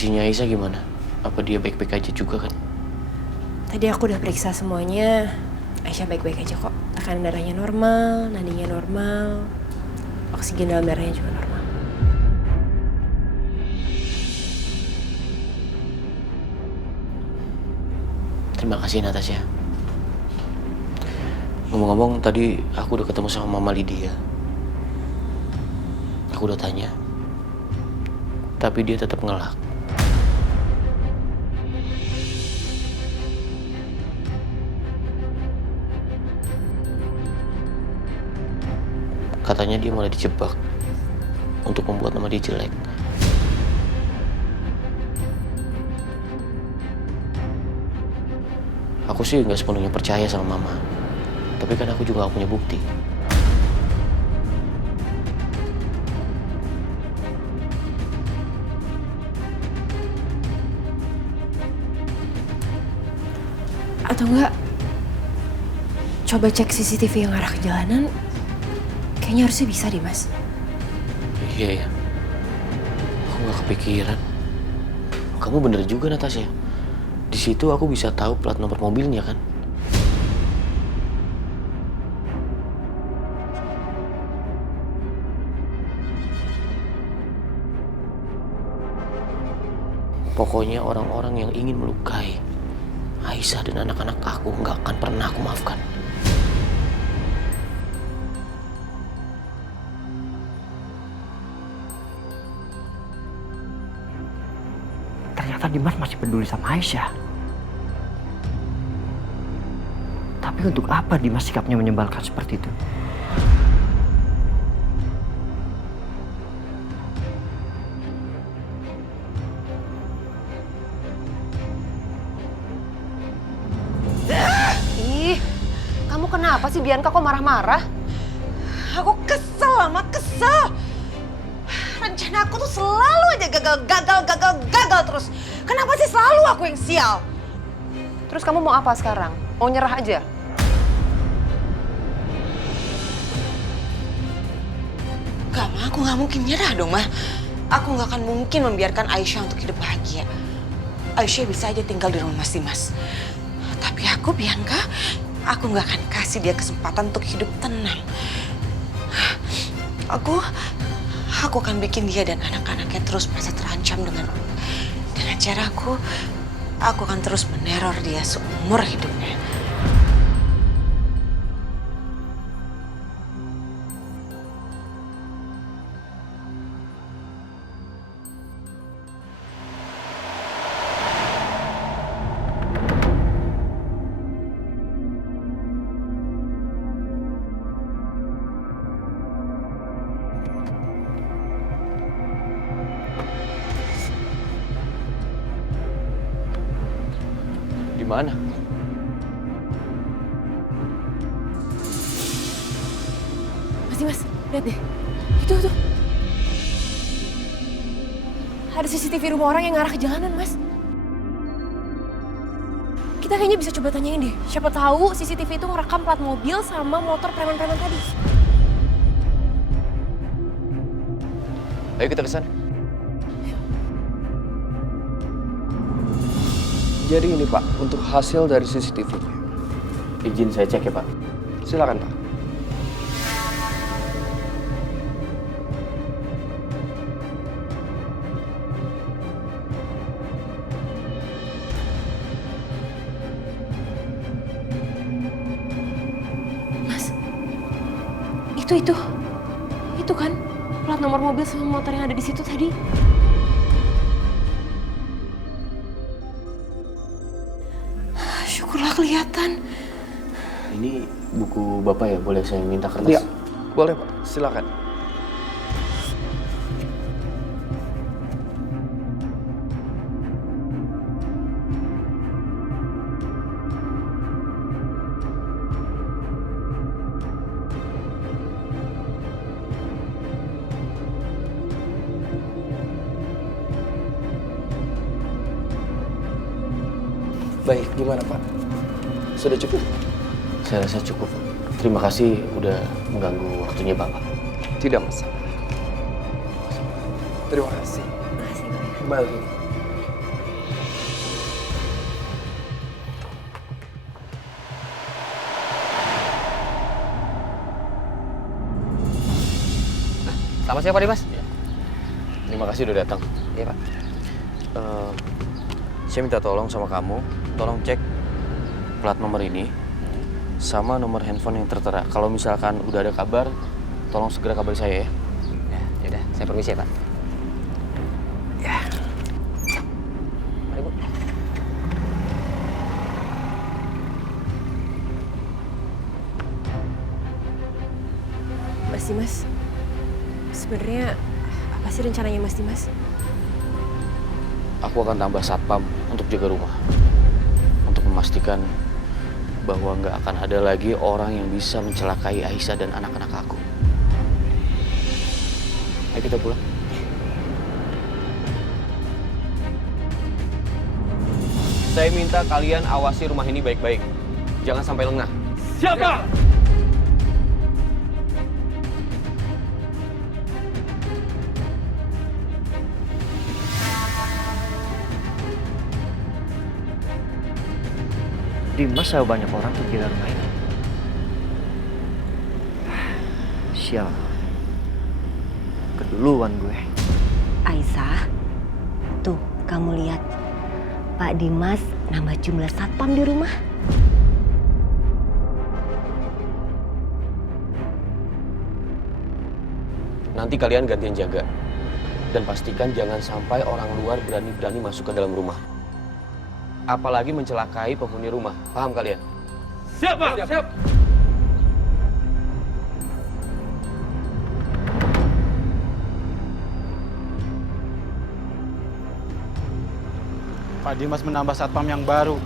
Kondisinya Aisyah gimana? Apa dia baik-baik aja juga kan? Tadi aku udah periksa semuanya. Aisyah baik-baik aja kok. Tekanan darahnya normal, nadinya normal, oksigen dalam darahnya juga normal. Terima kasih Natasha. Ngomong-ngomong, tadi aku udah ketemu sama Mama Lydia. Aku udah tanya, tapi dia tetap ngelak. Katanya dia malah dijebak untuk membuat nama dia jelek. Aku sih nggak sepenuhnya percaya sama Mama, tapi kan aku juga nggak punya bukti. Atau enggak, coba cek CCTV yang arah ke jalanan. Kayaknya harusnya bisa deh, Mas. Iya ya, aku nggak kepikiran. Kamu bener juga Natasha. Di situ aku bisa tahu plat nomor mobilnya kan? Pokoknya orang-orang yang ingin melukai Aisyah dan anak-anak aku nggak akan pernah aku maafkan. Ternyata Dimas masih peduli sama Aisyah. Tapi untuk apa Dimas sikapnya menyebalkan seperti itu? Ih, kamu kenapa sih Bianca kok marah-marah? Aku kesel, Mama, kesel. Rencana aku tuh selalu aja gagal terus. Kenapa sih selalu aku yang sial? Terus kamu mau apa sekarang? Mau nyerah aja? Gak, Ma, aku gak mungkin nyerah dong, Ma. Aku gak akan mungkin membiarkan Aisyah untuk hidup bahagia. Aisyah bisa aja tinggal di rumah Mas Dimas. Tapi aku, Bianca, aku gak akan kasih dia kesempatan untuk hidup tenang. Aku akan bikin dia dan anak-anaknya terus merasa terancam dengan cara aku akan terus meneror dia seumur hidupnya. Di mana? Mas, lihat deh. Itu tuh. Ada CCTV rumah orang yang ngarah ke jalanan, Mas. Kita kayaknya bisa coba tanyain deh. Siapa tahu CCTV itu ngerekam plat mobil sama motor preman-preman tadi. Ayo kita ke sana. Jadi ini Pak, untuk hasil dari CCTV-nya. Izin saya cek ya Pak. Silakan Pak. Mas, itu kan plat nomor mobil sama motor yang ada di situ tadi. Syukurlah kelihatan. Ini buku Bapak ya? Boleh saya minta kertas? Iya, boleh Pak. Silakan. Baik, gimana Pak? Sudah cukup? Saya rasa cukup. Terima kasih udah mengganggu waktunya Bapak. Tidak masalah. Terima kasih. Makasih, Pak. Kembali. Sama siapa Dimas? Terima kasih udah datang. Iya Pak. Saya minta tolong sama kamu, tolong cek plat nomor ini sama nomor handphone yang tertera. Kalau misalkan udah ada kabar, tolong segera kabari saya ya. Ya, yaudah, saya permisi ya Pak. Ya. Mari Bu. Mas Dimas, sebenarnya apa sih rencananya Mas Dimas? Aku akan tambah satpam untuk jaga rumah. Untuk memastikan bahwa nggak akan ada lagi orang yang bisa mencelakai Aisyah dan anak-anak aku. Ayo kita pulang. Saya minta kalian awasi rumah ini baik-baik. Jangan sampai lengah. Siapa? Dimas sama banyak orang tuh di rumah ini. Sial. Keduluan gue. Aisyah, tuh kamu lihat Pak Dimas nambah jumlah satpam di rumah. Nanti kalian gantian jaga. Dan pastikan jangan sampai orang luar berani-berani masuk ke dalam rumah. Apalagi mencelakai penghuni rumah. Paham kalian? Siap, Pak. Siap. Pak Dimas menambah satpam yang baru.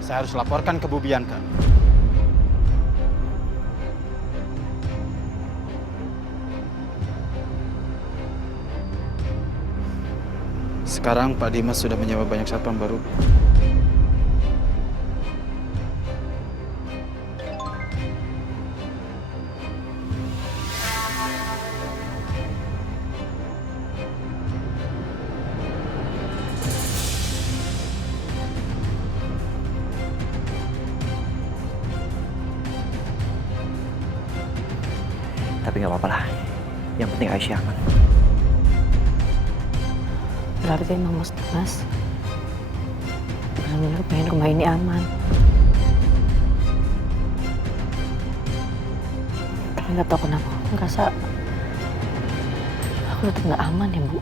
Saya harus laporkan ke Bu Bianca. Sekarang Pak Dimas sudah menyewa banyak satpam baru. Tapi nggak apa-apa lah. Yang penting Aisyah aman. Berarti emang Mas Dimas benar-benar pengen rumah ini aman. Tapi nggak tahu kenapa aku ngerasa aku tetap nggak aman ya Bu.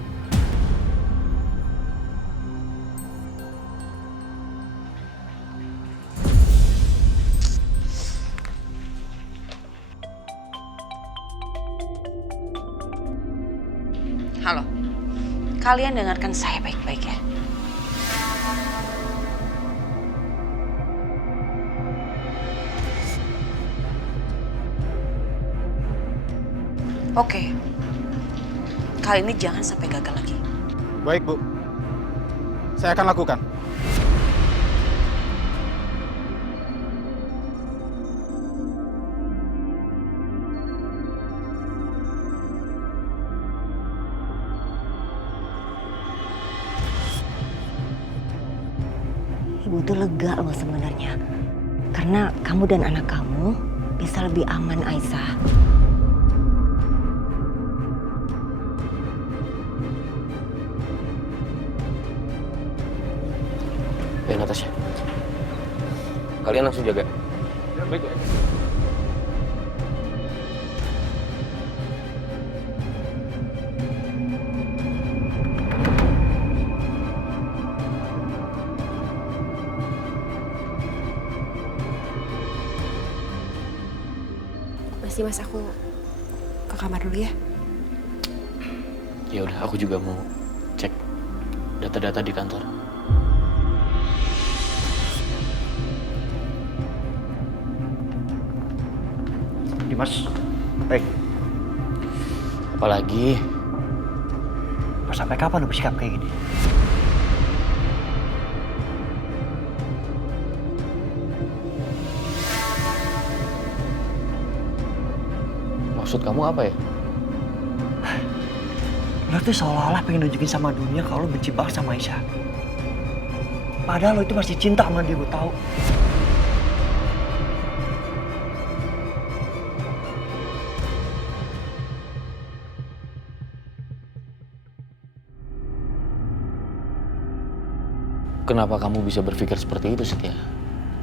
Halo, kalian dengarkan saya baik-baik ya. Oke, kali ini jangan sampai gagal lagi. Baik, Bu. Saya akan lakukan. Ibu tuh lega loh sebenarnya. Karena kamu dan anak kamu bisa lebih aman, Aisyah. Ya, Natasha. Kalian langsung jaga. Ya, baik, baik. Mas Dimas, aku ke kamar dulu ya. Ya udah, aku juga mau cek data-data di kantor. Dimas, baik. Apalagi Mau sampai kapan lu bersikap kayak gini? maksud kamu apa ya? Lo tuh seolah-olah pengen nunjukin sama dunia kalau lo benci banget sama Aisyah. Padahal lo itu masih cinta sama dia, gue tahu. Kenapa kamu bisa berpikir seperti itu, Setia?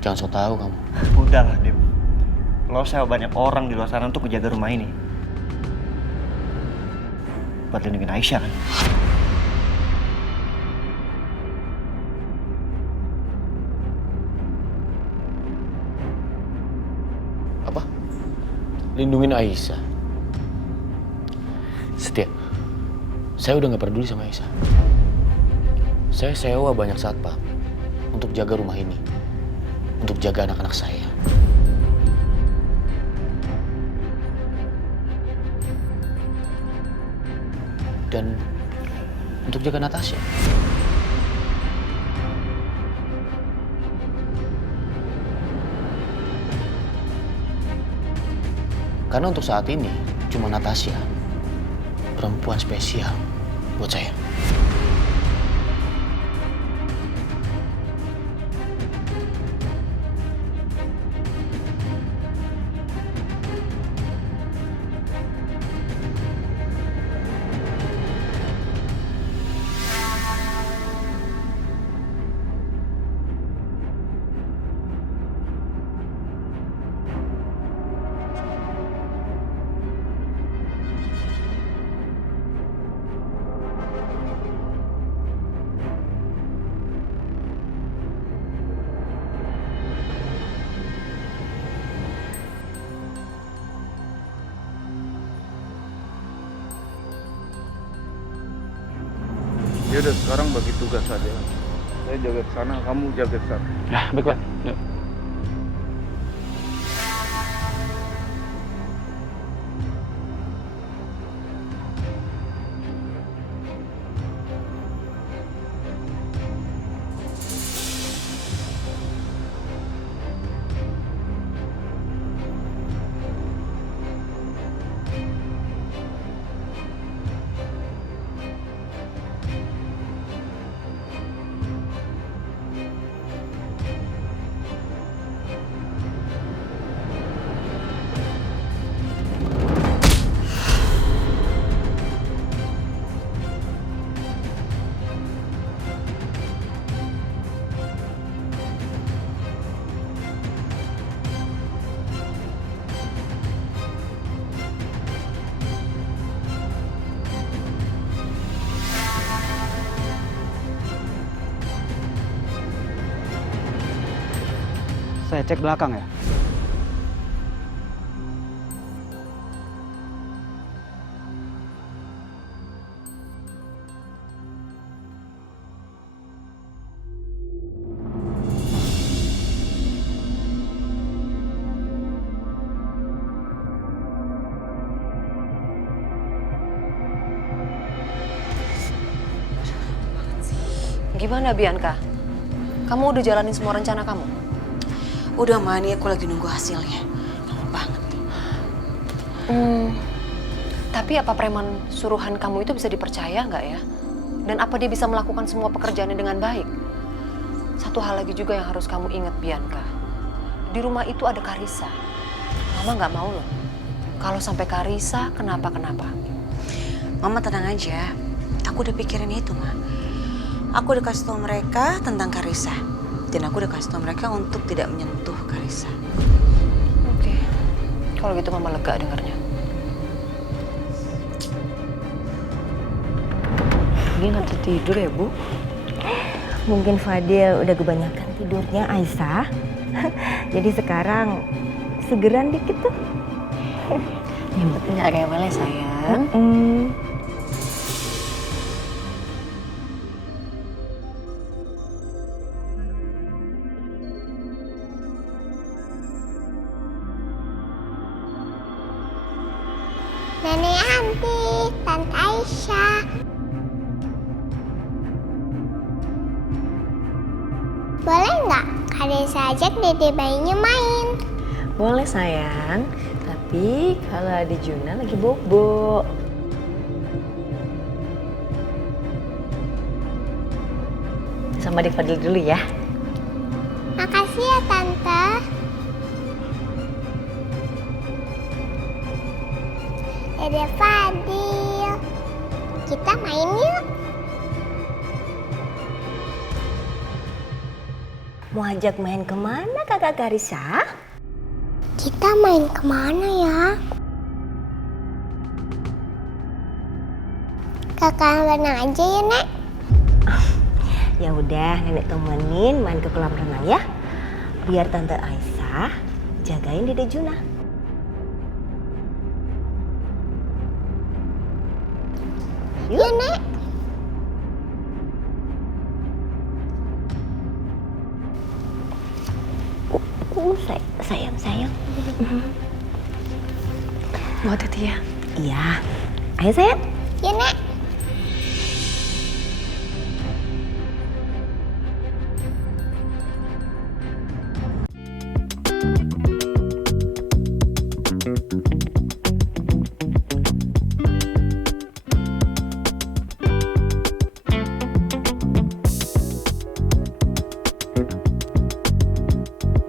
Jangan sok tahu kamu. Udahlah, Dim. Lo sewa banyak orang di luar sana untuk menjaga rumah ini. Buat lindungin Aisyah kan? Apa? Lindungin Aisyah? Setia, saya udah gak peduli sama Aisyah. Saya sewa banyak satpam untuk jaga rumah ini, untuk jaga anak-anak saya. Dan untuk jaga Natasha. Karena untuk saat ini cuma Natasha perempuan spesial buat saya. Ya udah, sekarang bagi tugas saja. Saya jaga ke sana, kamu jaga ke sana. Ya, baik Pak. Yuk. Saya cek belakang ya. Gimana Bianca? Kamu udah jalanin semua rencana kamu? Udah, Ma, ini aku lagi nunggu hasilnya. Lama banget. Tapi apa preman suruhan kamu itu bisa dipercaya nggak ya? Dan apa dia bisa melakukan semua pekerjaannya dengan baik? Satu hal lagi juga yang harus kamu ingat, Bianca. Di rumah itu ada Karissa. Mama nggak mau loh. Kalau sampai Karissa kenapa-kenapa. Mama tenang aja. Aku udah pikirin itu, Ma. Aku udah kasih tau mereka tentang Karissa. Dan aku udah kasih tau mereka untuk tidak menyentuh Karissa. Oke. Kalau gitu Mama lega dengarnya. Dia nggak bisa tidur ya, Bu? Mungkin Fadil udah kebanyakan tidurnya, Aisyah. Jadi sekarang segeran dikit tuh. Yang penting nggak rewel ya, sayang. Nenek Anti, Tante Aisyah. Boleh nggak Karissa ajak dede bayinya main? Boleh sayang, tapi kalau Adi Juna lagi bobo. Sama adik Fadil dulu ya. Makasih ya Tante. Dede Fadil, kita main yuk. mau ajak main kemana kakak Karisa? Kita main kemana ya? Kakak renang aja ya, Nek. Ya udah, nenek temenin main ke kolam renang ya. Biar Tante Aisyah jagain Dede Juna. Yuk. Ya, Nek. Sayang. Mau hati ya? Iya. Ayo sayang. Ya, Nek.